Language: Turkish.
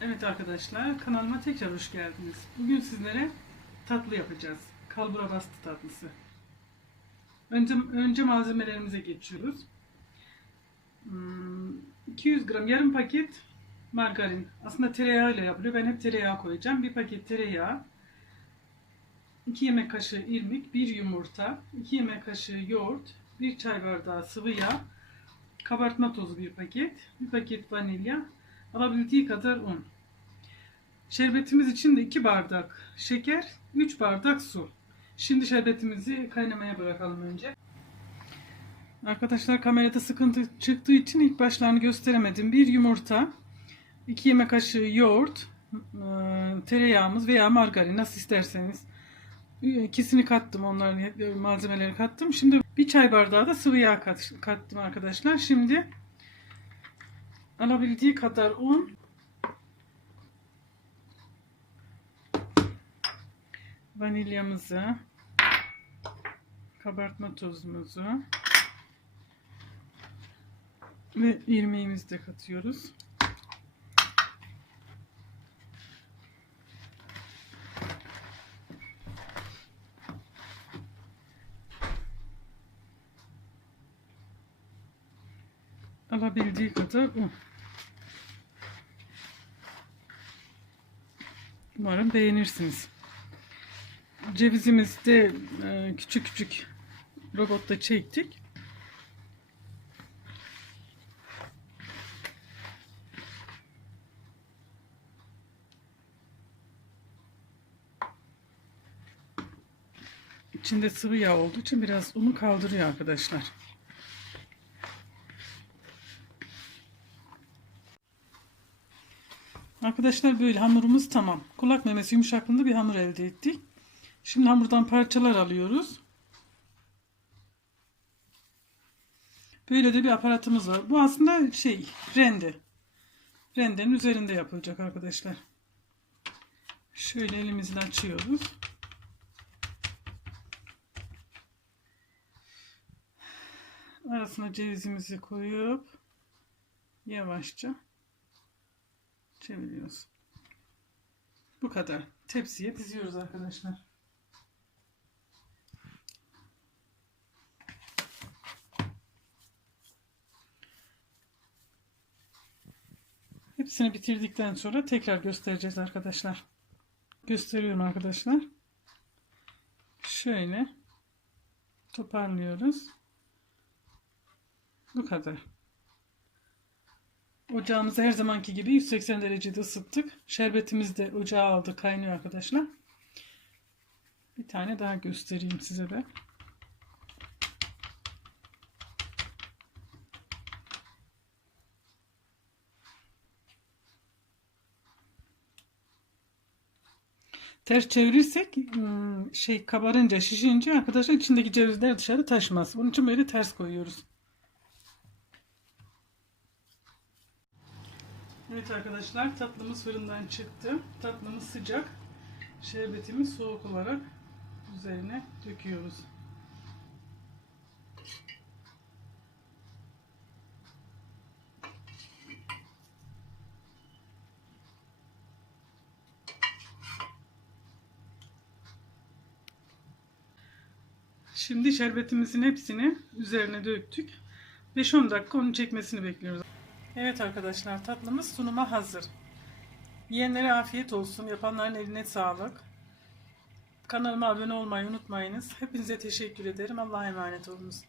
Evet arkadaşlar kanalıma tekrar hoş geldiniz. Bugün sizlere tatlı yapacağız. Kalbura bastı tatlısı. Önce, önce malzemelerimize geçiyoruz. Hmm, 200 gram yarım paket margarin. Aslında tereyağı ile yapılıyor. Ben hep tereyağı koyacağım. Bir paket tereyağı. 2 yemek kaşığı irmik, 1 yumurta, 2 yemek kaşığı yoğurt, 1 çay bardağı sıvı yağ, kabartma tozu bir paket, bir paket vanilya, alabildiği kadar un. Şerbetimiz için de 2 bardak şeker, 3 bardak su. Şimdi şerbetimizi kaynamaya bırakalım önce. Arkadaşlar kamerada sıkıntı çıktığı için ilk başlarını gösteremedim. Bir yumurta, 2 yemek kaşığı yoğurt, e, tereyağımız veya margarin nasıl isterseniz. İkisini kattım onların malzemeleri kattım. Şimdi bir çay bardağı da sıvı yağ kat- kattım arkadaşlar. Şimdi alabildiği kadar un. Vanilyamızı. Kabartma tozumuzu. Ve irmiğimizi de katıyoruz. Alabildiği kadar un. Umarım beğenirsiniz. Cevizimizi de e, küçük küçük robotta çektik. İçinde sıvı yağ olduğu için biraz unu kaldırıyor arkadaşlar. Arkadaşlar böyle hamurumuz tamam. Kulak memesi yumuşaklığında bir hamur elde ettik. Şimdi hamurdan parçalar alıyoruz. Böyle de bir aparatımız var. Bu aslında şey rende. Rendenin üzerinde yapılacak arkadaşlar. Şöyle elimizle açıyoruz. Arasına cevizimizi koyup yavaşça çeviriyoruz. Bu kadar. Tepsiye diziyoruz arkadaşlar. Hepsini bitirdikten sonra tekrar göstereceğiz arkadaşlar. Gösteriyorum arkadaşlar. Şöyle toparlıyoruz. Bu kadar. Ocağımızı her zamanki gibi 180 derecede ısıttık. Şerbetimiz de ocağa aldı kaynıyor arkadaşlar. Bir tane daha göstereyim size de. Ters çevirirsek hmm, şey kabarınca şişince arkadaşlar içindeki cevizler dışarı taşmaz. Bunun için böyle ters koyuyoruz. Evet arkadaşlar tatlımız fırından çıktı. Tatlımız sıcak. Şerbetimiz soğuk olarak üzerine döküyoruz. Şimdi şerbetimizin hepsini üzerine döktük. 5-10 dakika onun çekmesini bekliyoruz. Evet arkadaşlar tatlımız sunuma hazır. Yiyenlere afiyet olsun. Yapanların eline sağlık. Kanalıma abone olmayı unutmayınız. Hepinize teşekkür ederim. Allah'a emanet olunuz.